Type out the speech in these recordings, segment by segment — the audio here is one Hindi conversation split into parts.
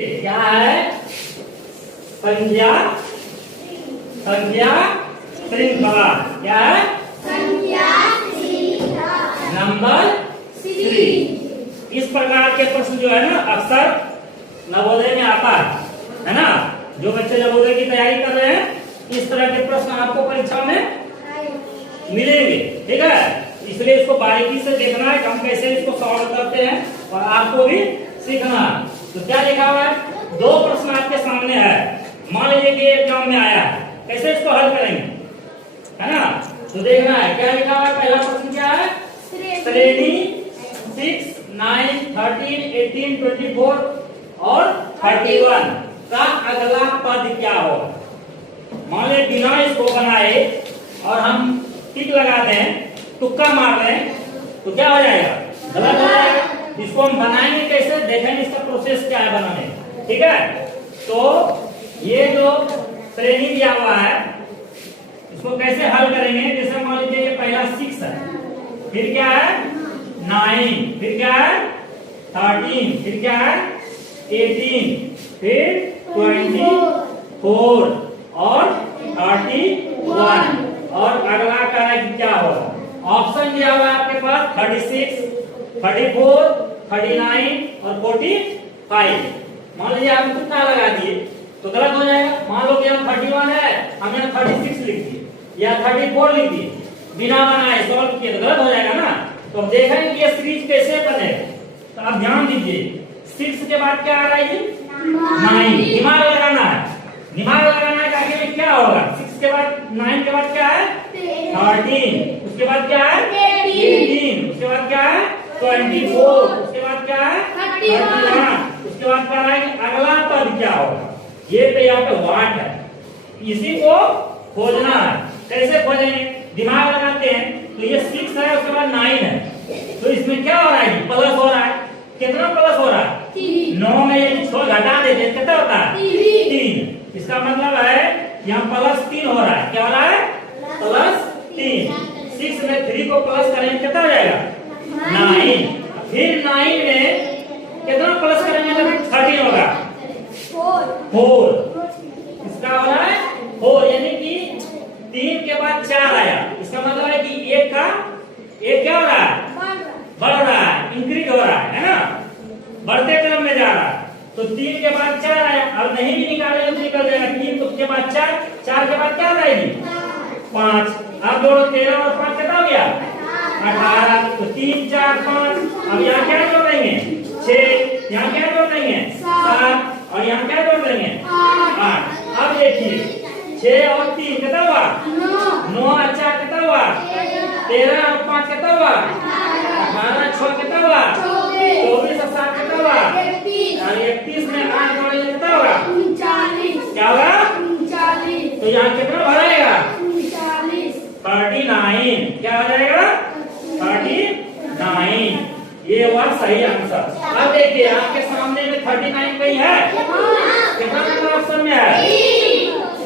क्या है? संख्या संख्या श्रृंखला। क्या है? संख्या श्रृंखला। नंबर 3। इस प्रकार के प्रश्न जो है ना अक्सर नवोदय में आता है ना। जो बच्चे नवोदय की तैयारी कर रहे हैं इस तरह के प्रश्न आपको परीक्षा में मिलेंगे। ठीक है, इसलिए इसको बारीकी से देखना है कि हम कैसे इसको सॉल्व करते हैं और आपको भी सीखना है। तो क्या लिखा हुआ है? 2 प्रश्न आपके सामने है। मान लीजिए कि एग्जाम में आया है, कैसे इसको हल करेंगे, है ना। तो देखना है क्या लिखा हुआ है। पहला प्रश्न क्या है? श्रेणी 6, 9, 13, 18, 24 और 31 का अगला पद क्या हो। मान लीजिए बिना इसको बनाए और हम टिक लगा दें, तुक्का मार दें, तो क्या हो जाएगा? गलत हो जाएगा। इसको हम बनाएंगे कैसे, देखेंगे इसका प्रोसेस क्या है बनाने का। ठीक है, तो ये जो श्रेणी दिया हुआ है इसको कैसे हल करेंगे। जैसे मान लीजिए ये पहला 6 है, फिर क्या है 9, फिर क्या है 13, फिर क्या है 18, फिर 24 और 31 और अगला का क्या होगा। ऑप्शन दिया हुआ है आपके पास 36, 34, 39 और 45। मान लीजिए आप कितना लगा दिए तो गलत हो जाएगा। मान लो कि हम 31 है, हमने 36 लिख दिए या 34 लिख दिए, बिना बनाए सॉल्व किए तो गलत हो जाएगा ना। तो हम देखेंगे कि ये सीरीज कैसे बनेगा। तो आप ध्यान दीजिए, 6 के बाद क्या आ रहा है? 9। दिमाग लगाना है, दिमाग लगाना है कि आगे में क्या होगा। 6 के बाद 9 के बाद क्या है 13, उसके बाद क्या है 18, उसके बाद क्या है 24, उसके बाद क्या है 31, उसके बाद क्या है कि अगला पद क्या होगा। ये पे यहाँ पे वाट है, इसी को खोजना है। कैसे खोजेंगे? दिमाग लगाते हैं। तो ये 6 है, उसके बाद 9 है, तो इसमें क्या हो रहा है? प्लस हो रहा है। कितना प्लस हो रहा है? 9 में यदि 6 घटा देते कितना होता है? 3। इसका मतलब है यहाँ +3 हो रहा है। क्या हो रहा है? +3। 6 में 3 को प्लस करेंगे कितना हो जाएगा? 9। फिर 9 में कितना प्लस करेंगे तो 13 होगा 4। इसका हो रहा है 4, यानी कि 3 के बाद 4 आया। इसका मतलब है कि एक क्या हो रहा है? बढ़ रहा है, इंक्रीज हो रहा है ना, बढ़ते क्रम में जा रहा है। तो 3 के बाद 4 आया। अब नहीं भी निकालेंगे तो निकल जाएगा। 3 के बाद 4, 4 के बाद क्या आएगी 5। अब जोड़ो 13 और 5 कितना हो गया 18। तो 3, 4, 5। अब यहाँ क्या जोड़ देंगे 6, यहाँ क्या जोड़ देंगे 7 और यहाँ क्या जोड़ देंगे 8। अब देखिए 6 और 3 कितना हुआ 9 और 4 कितना हुआ 13 और 5 कितना हुआ 18, 6 कितना हुआ 24 और 7 कितना हुआ 31 में 8 जोड़ेंगे कितना होगा 39। क्या होगा 39। तो यहाँ कितना बढ़ेगा 39। क्या हो जाएगा 39। ये हुआ सही आंसर। अब देखिए आपके सामने में 39 कहीं है? कितना नंबर ऑप्शन में है?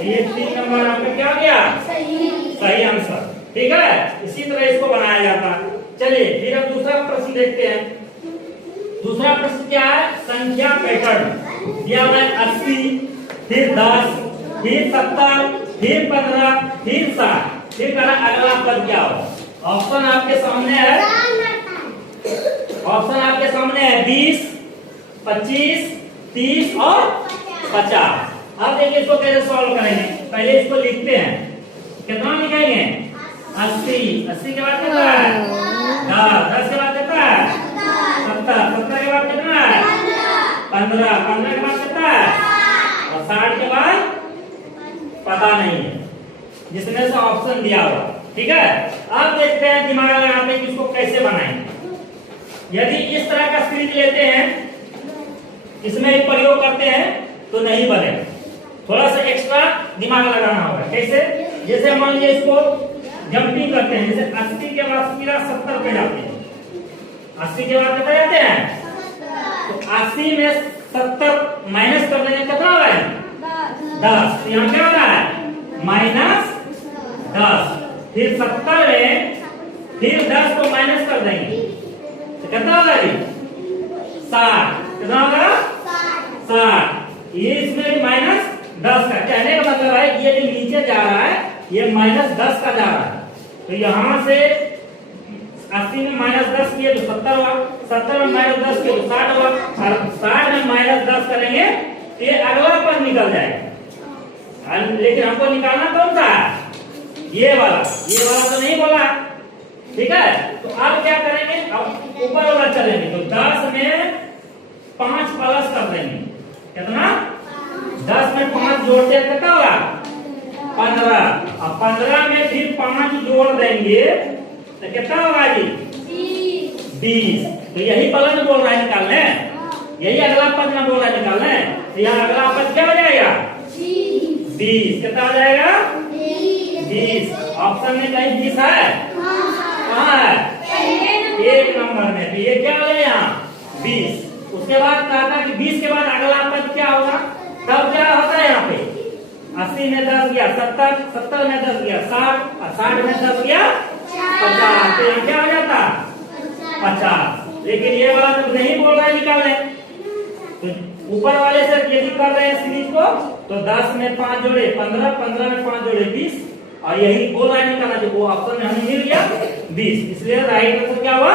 ये 3 नंबर आपका क्या गया सही आंसर। ठीक है, इसी तरह इसको बनाया जाता है। चलिए फिर अब दूसरा प्रश्न देखते हैं। दूसरा प्रश्न क्या है? संख्या पैटर्न दिया हुआ है 80, फिर 10, फिर 70, फिर 15, फिर 60। फिर अगला पद क्या हो। ऑप्शन आपके सामने है, ऑप्शन आपके सामने है 20, 25, 30 और 50। अब देखिए इसको कैसे सॉल्व करेंगे। पहले इसको लिखते हैं, कितना लिखेंगे 80। 80 के बाद कितना है 10, 10 के बाद कितना है 70, 70 के बाद कितना है 15, 15 के बाद कितना है और 60 के बाद पता नहीं है, जिसमें से ऑप्शन दिया हुआ। ठीक है, अब देखते हैं दिमाग लगाते हैं कि इसको कैसे बनाएंगे। यदि इस तरह का सीरीज लेते हैं, इसमें एक प्रयोग करते हैं तो नहीं बनेगा। थोड़ा सा एक्स्ट्रा दिमाग लगाना होगा। कैसे? जैसे मान लीजिए इसको जंपिंग करते हैं, जैसे 80 के बाद सीधा 70 पे जाते हैं, 80 के बाद कितना जाते हैं तो 80 में 70 माइनस कर देंगे कितना होगा 10। तो यहाँ क्या हो रहा है -10। फिर 70 में फिर 10 को माइनस कर देंगे तो कितना होगा 60। कितना होगा 60। ये इसमें माइनस 10 का, कहने का मतलब है कि ये जो नीचे जा रहा है ये माइनस 10 का जा रहा है। तो यहाँ से 80 में माइनस 10 किए तो 70 हुआ, 70 में माइनस 10 किए तो 60 हुआ, और 60 में माइनस 10 करेंगे तो ये अगला पद निकल जाएगा। लेकिन हमको निकालना कौन सा है? ये वाला तो नहीं बोला, ठीक है। तो अब क्या करेंगे, अब ऊपर वाला चलेंगे। तो 10 में 5 प्लस कर देंगे, कितना? 10 में 5 जोड़ते हैं कितना होगा? 15। अब 15 में फिर 5 जोड़ देंगे तो कितना होगा जी? 20। तो यही पद में बोल रहा है निकालने, यही अगला पद में बोल रहा है निकालने। तो यहाँ अगला पद क्या हो जाएगा? 20। कितना हो जाएगा? 20। ऑप्शन में कहीं 20 है? कहाँ है? 1 नंबर में। तो ये क्या हो गया यहाँ? 20। उसके बाद कहा था कि 20 के बाद अगला पद क्या होगा? तब क्या होता है यहाँ पे? 80 में 10 गया 70, 70 में 10 गया 60, और 60 में 10 गया 50। तो यहाँ क्या हो जाता? 50। लेकिन ये वाला तो नहीं बोल रहा है निकालने। तो ऊपर वाले से यदि कर रहे हैं सीरीज को, तो 10 में 5 जोड़े 15, 15 में 5 जोड़े 20, और यही बोल रहा है निकालना, जो वो ऑप्शन में हमें मिल गया 20। इसलिए राइट आंसर क्या हुआ?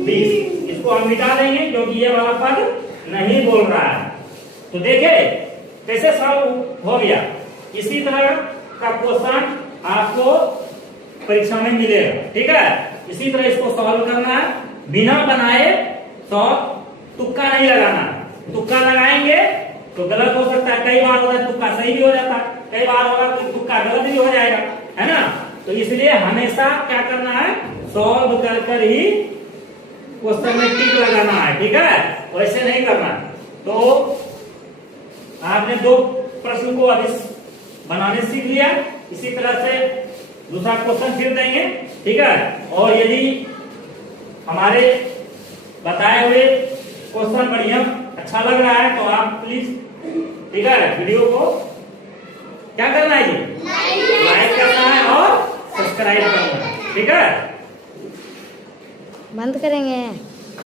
20। इसको हम मिटा देंगे क्योंकि ये वाला पद नहीं बोल रहा है। तो देखे कैसे सॉल्व हो गया। इसी तरह का क्वेश्चन आपको परीक्षा में मिलेगा, ठीक है। इसी तरह इसको सॉल्व करना है, बिना बनाए तुक्का नहीं लगाना। तुक्का लगाएंगे तो गलत हो सकता है, कई बार होता है तुक्का सही भी हो जाता है, कई बार होगा तो तुक्का गलत भी हो जाएगा, है ना। तो इसलिए हमेशा क्या करना है, सॉल्व कर कर ही क्वेश्चन में टिक लगाना है, ठीक है, वैसे नहीं करना। तो आपने 2 प्रश्न को अभी बनाने सीख लिया। इसी तरह से दूसरा क्वेश्चन फिर देंगे, ठीक है। और यदि हमारे बताए हुए क्वेश्चन बढ़िया अच्छा लग रहा है तो आप प्लीज, ठीक है, वीडियो को क्या करना है जी? लाइक करना है और सब्सक्राइब करना है, ठीक है। बंद करेंगे।